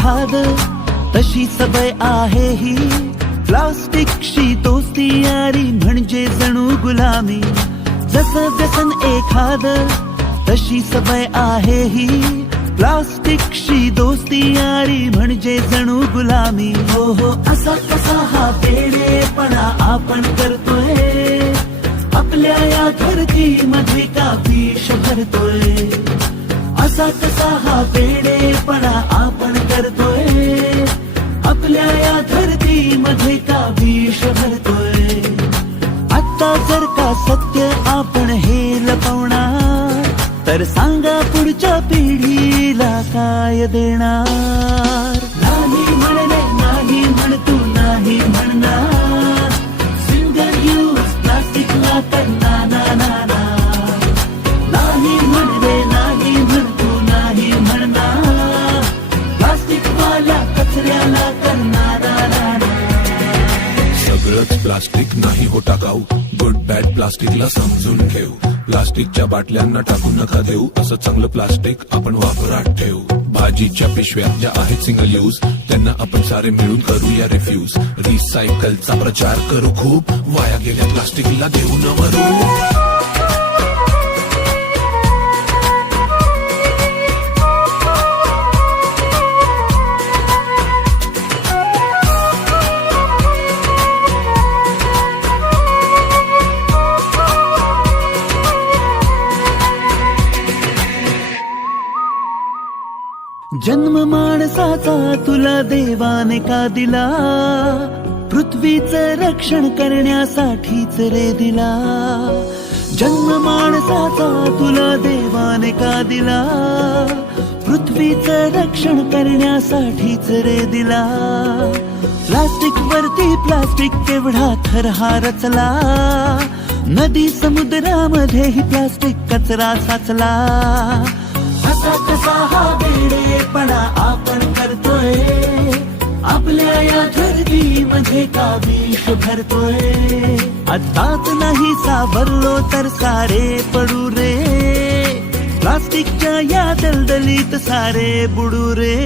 एखाद तशी सवय आहे ही प्लास्टिकशी दोस्ती यारी म्हणजे जणू गुलामी जसं व्यसन एखाद तशी सवय आहे ही प्लास्टिकशी दोस्ती यारी म्हणजे जणू गुलामी हो हो असा कसा हा वेडेपणा आपण करतोय आपल्या या धरतीमध्ये का विष भरतोय असा कसा हा वेडेपणा आपण करतोय आपल्या या धरतीमध्ये का विष भरतोय आता जर का सत्य आपण हे लपवणार तर सांगा पुढच्या पिढीला काय देणार नाही म्हणले नाही म्हण तू नाही म्हणणार सिंगल यूज प्लास्टिकला तर ना ना ना ना नाही म्हणले नाही म्हण तू नाही म्हणणार प्लास्टिक वाल्या कचऱ्याला करणार सगळंच प्लास्टिक नाही हो टाकाऊ गुड बॅड प्लास्टिकला समजून ठेव प्लास्टिकच्या बाटल्यांना टाकून नका देऊ असं चांगलं प्लास्टिक आपण वापरात ठेवू भाजीच्या पिशव्या ज्या आहेत सिंगल यूज त्यांना आपण सारे मिळून करूया रिफ्यूज रिसायकलचा प्रचार करू खूप वाया गेल्या प्लास्टिकला देऊ न मरू जन्म माणसाचा तुला देवाने का दिला पृथ्वीचं रक्षण करण्यासाठीच रे दिला जन्म माणसाचा तुला देवाने का दिला पृथ्वीचं रक्षण करण्यासाठीच रे दिला प्लास्टिक वरती प्लास्टिक केवढा थर हा रचला नदी समुद्रामध्येही प्लास्टिक कचरा साचला असा कसा हा वेडेपणा आपण करतोय आपल्या या धरतीमध्ये का विष भरतोय आताच नाही सावरलो तर सारे पडू रे प्लास्टिकच्या या दलदलीत सारे बुडू रे